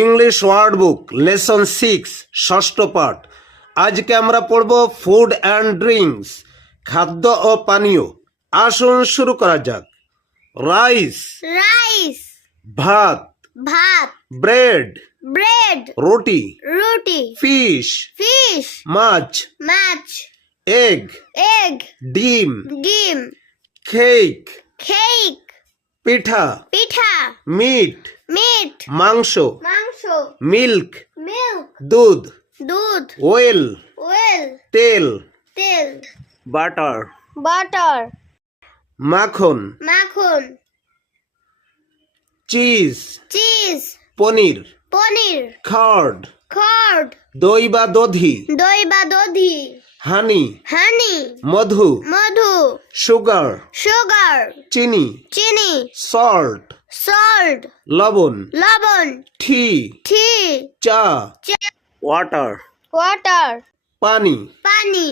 English word বুক lesson 6 ষষ্ঠ পাঠ। আজকে আমরা পড়ব ফুড অ্যান্ড ড্রিঙ্কস, খাদ্য ও পানীয়। আসুন শুরু করা যাক। রাইস, রাইস, ভাত, ভাত, ব্রেড, ব্রেড, রুটি, রুটি, ফিশ, ফিশ, মাছ, মাছ, এগ, এগ, ডিম, ডিম, কেক, কেক, পিঠা, পিঠা, মিট, মিট, মাংস, মাংস, মিল্ক, মিল্ক, দুধ, দুধ, ওয়েল, ওয়েল, তেল, তেল, বাটার, বাটার, মাখন, মাখন, চিজ, চিজ, পনির, পনির, কার্ড, কার্ড, দই বা দধি, দই বা দধি, হানি, হানি, মধু, মধু, সুগার, সুগার, চিনি, চিনি, সল্ট, সল্ট, লবণ, লবণ, টি, টি, চা, ওয়াটার, ওয়াটার, পানি, পানি,